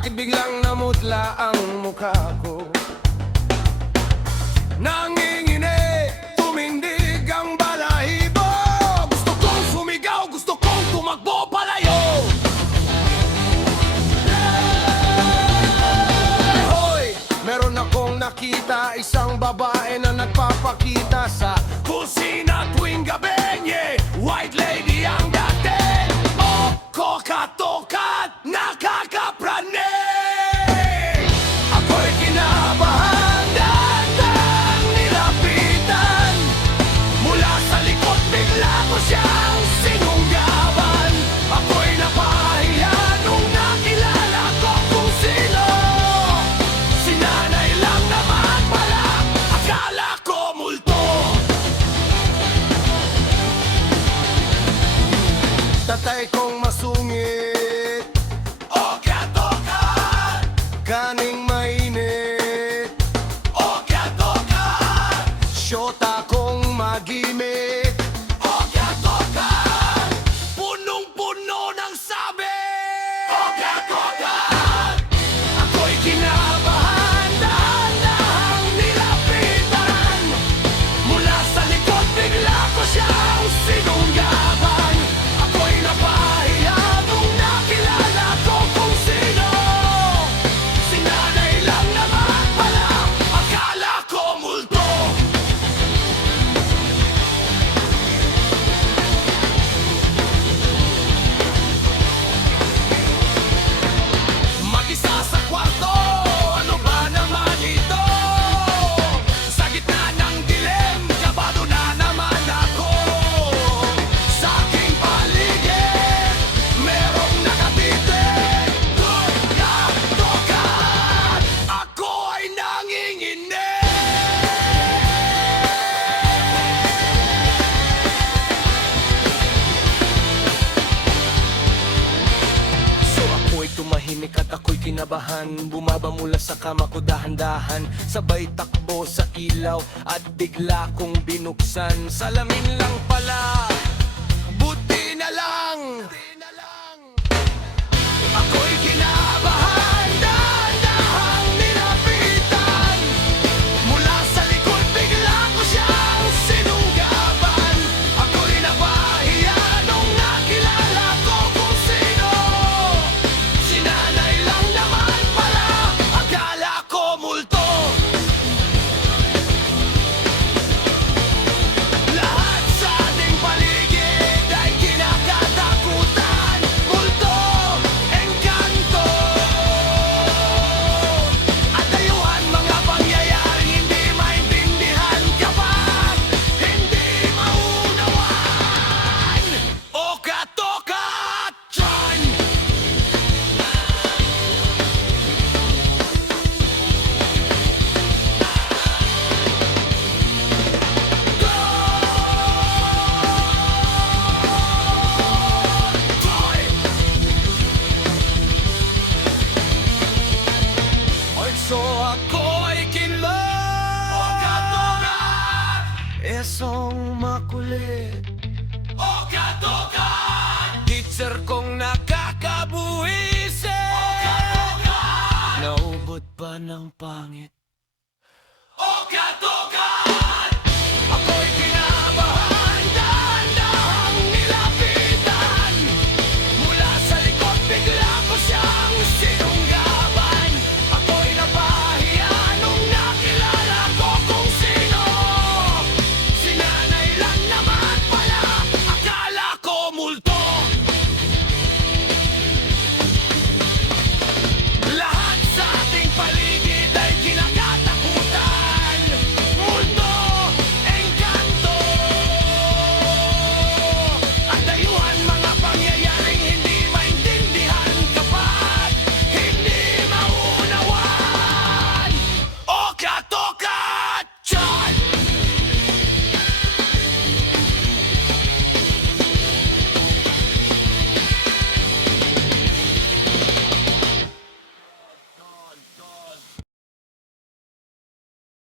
Bakit biglang namutla ang mukha ko? Nanginginig, tumindig ang balahibo. Gusto kong sumigaw, gusto kong tumakbo palayo. Hoy, meron akong nakita, isang babae na nagpapakita sa kusina tuwing gabi. White lady ang dating, oh, kokatokat, nakakapraning. Ako'y kinabahan, dahan-dahang nilapitan. Mula sa likod bigla ko siyang sinunggaban. Ako'y napahiya nung nakilala ko kung sino. Si nanay lang naman pala, akala ko multo. Tatay kong masungit, o katokat. Kaning mainit, o katokat. Syota kong magimik, o katokat. Punong-puno ng sabi, o katokat. Ako'y kinabahan, dahan-dahang nilapitan. Mula sa likod bigla ko siyang sinunggaban. Ako'y napahiya nung nakilala ko kung sino. Si nanay lang naman pala, akala ko multo. Mag-isa sa kwarto, ano ba naman ito? Sa gitna ng dilim, kabado na naman ako. Sa aking paligid, merong nakatitig. Katokat, ako ay nanginginig. So ako'y tumahimik at ako'y kinabahan. Bumaba mula sa kama ko dahan-dahan, sabay takbo sa ilaw at bigla kong binuksan. Salamin lang pala, buti na lang. Ako'y kinabahan, dahan-dahang nilapitan. Mula sa likod bigla ko siyang sinunggaban. Ako'y napahiya nung nakilala ko kung sino. Si nanay lang naman pala, akala ko multo. Lahat sa ating paligid ay kinakatakutan. Multo, engkanto, at dayuhan mga pangyayaring hindi maintindihan kapag hindi maunawaan. O katokat, John! Oy, so ako'y kinlong, o katokat. Esong makulit, o katokat. Teacher kong nakakabuhisit, o katokat. Naubot pa ng pangit, o katokat.